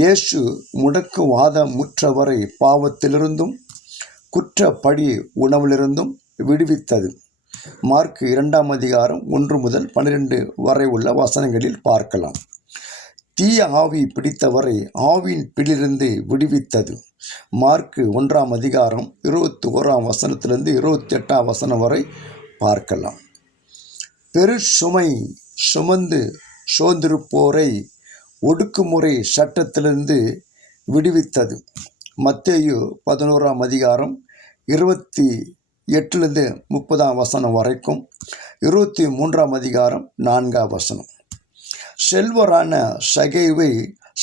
இயேசு முடக்குவாதம் முற்றவரை பாவத்திலிருந்தும் குற்றப்பழி உணவிலிருந்தும் விடுவித்தது. மார்க் 2 அதிகாரம் 1 முதல் 12 வரை உள்ள வசனங்களில் பார்க்கலாம். தீய ஆவி பிடித்தவரை ஆவியின் பிடியிலிருந்து விடுவித்தது. மார்க் 1 அதிகாரம் 21 வசனத்திலிருந்து 28 வசனம் வரை பார்க்கலாம். பெரு சுமை சுமந்து சோர்ந்திருப்போரை ஒடுக்குமுறை சட்டத்திலிருந்து விடுவித்தது. மத்தேயு 11 அதிகாரம் 28 30 வசனம் வரைக்கும், 23 அதிகாரம் 4 வசனம். செல்வரான சகேயுவை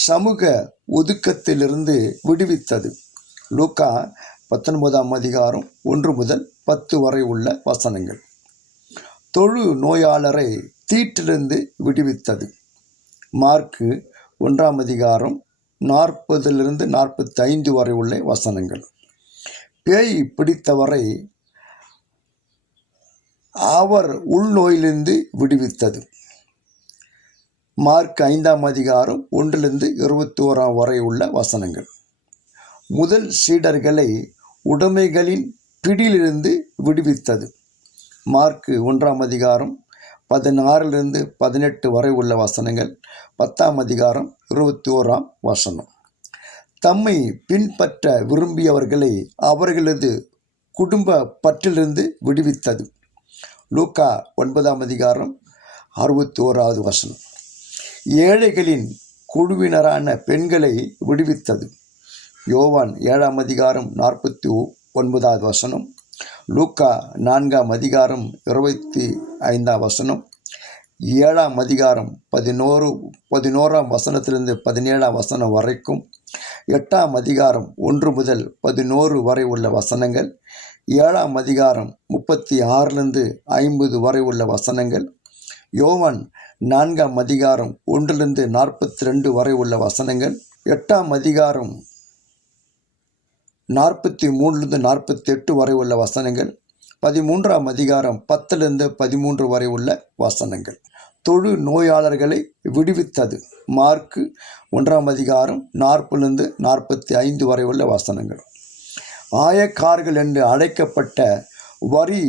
சமூக ஒதுக்கத்திலிருந்து விடுவித்தது. லூக்கா 19 அதிகாரம் 1 முதல் 10 வரை உள்ள வசனங்கள். தொழு நோயாளரை தீட்டிலிருந்து விடுவித்தது. மார்க் 1 அதிகாரம் 40 45 வரை உள்ள வசனங்கள். பேய் பிடித்தவரை அவர் உள்நோயிலிருந்து விடுவித்தது. மார்க் 5 அதிகாரம் 1 21 வரை உள்ள வசனங்கள். முதல் சீடர்களை உடைமைகளின் பிடியிலிருந்து விடுவித்தது. மார்க் 1 அதிகாரம் 16 18 வரை உள்ள வசனங்கள். 10 அதிகாரம் 21 வசனம். தம்மை பின்பற்ற விரும்பியவர்களை அவர்களது குடும்ப பற்றிலிருந்து விடுவித்தது. லூக்கா 9 அதிகாரம் 61 வசனம். ஏழைகளின் குழுவினரான பெண்களை விடுவித்தது. யோவான் 7 அதிகாரம் 49 வசனம். லூக்கா 4 அதிகாரம் 25 வசனம். 7 அதிகாரம் 11 வசனத்திலிருந்து 17 வசனம் வரைக்கும். 8 அதிகாரம் 1 முதல் 11 வரை உள்ள வசனங்கள். 7 அதிகாரம் 36 50 வரை உள்ள வசனங்கள். யோவான் 4 அதிகாரம் 1 42 வரை உள்ள வசனங்கள். 8 அதிகாரம் 43 48 வரை உள்ள வசனங்கள். 13 அதிகாரம் 10 13 வரை உள்ள வசனங்கள். தொழு நோயாளர்களை விடுவித்தது. மார்க் 1 அதிகாரம் 40 45 வரை உள்ள வசனங்கள். ஆயக்காரர்கள் என்று அழைக்கப்பட்ட வரி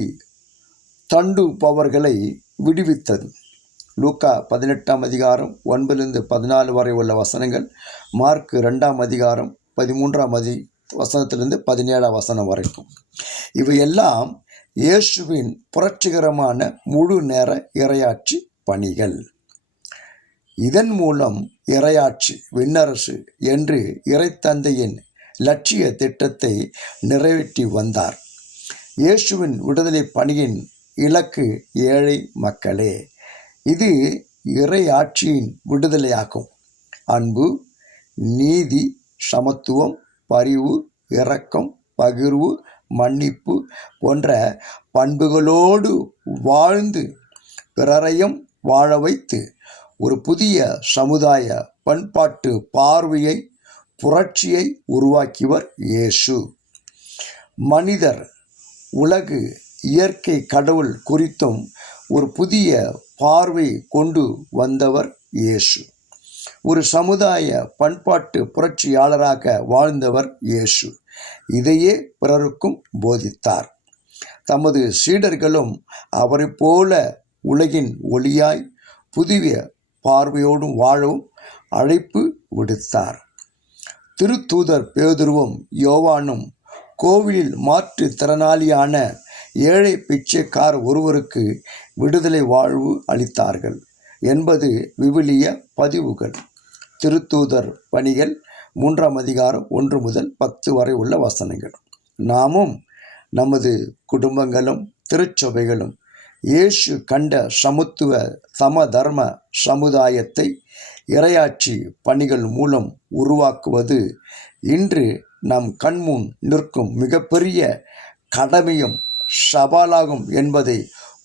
தண்டுபவர்களை விடுவித்தது. லூக்கா 18 அதிகாரம் 9 14 வரை உள்ள வசனங்கள். மார்க் 2 அதிகாரம் 13 வசனத்திலிருந்து 17 வசனம் வரைக்கும். இவையெல்லாம் இயேசுவின் புரட்சிகரமான முழு நேர இறையாட்சி பணிகள். இதன் மூலம் இறையாட்சி விண்ணரசு என்று இறைத்தந்தையின் லட்சிய திட்டத்தை நிறைவேற்றி வந்தார். இயேசுவின் விடுதலை பணியின் இலக்கு ஏழை மக்களே. இது இறையாட்சியின் விடுதலையாகும். அன்பு, நீதி, சமத்துவம், பரிவு, இரக்கம், பகிர்வு, மன்னிப்பு போன்ற பண்புகளோடு வாழ்ந்து பிறரையும் வாழ வைத்து ஒரு புதிய சமுதாய பண்பாட்டு பார்வையை புரட்சியை உருவாக்கியவர் இயேசு. மனிதர், உலகு, இயற்கை, கடவுள் குறித்தும் ஒரு புதிய பார்வை கொண்டு வந்தவர் இயேசு. ஒரு சமுதாய பண்பாட்டு புரட்சியாளராக வாழ்ந்தவர் இயேசு. இதையே பிறருக்கும் போதித்தார். தமது சீடர்களும் அவரை போல உலகின் ஒளியாய் புதிய பார்வையோடும் வாழவும் அழைப்பு விடுத்தார். திருத்தூதர் பேதுருவும் யோவானும் கோவிலில் மாற்றுத்திறனாளியான ஏழை பிச்சைக்கார ஒருவருக்கு விடுதலை வாழ்வு அளித்தார்கள் என்பது விவிலிய பதிவுகள். திருத்தூதர் பணிகள் 3 அதிகாரம் 1 முதல் 10 வரை உள்ள வசனங்கள். நாமும் நமது குடும்பங்களும் திருச்சபைகளும் இயேசு கண்ட சமத்துவ சமதர்ம சமுதாயத்தை இறையாட்சி பணிகள் மூலம் உருவாக்குவது இன்று நம் கண்முன் நிற்கும் மிகப்பெரிய கடமையும் சவாலாகும் என்பதை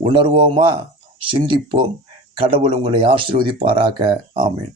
உணர்வோமா? சிந்திப்போம். கடவுள் உங்களை ஆசீர்வதிப்பாராக. ஆமீன்.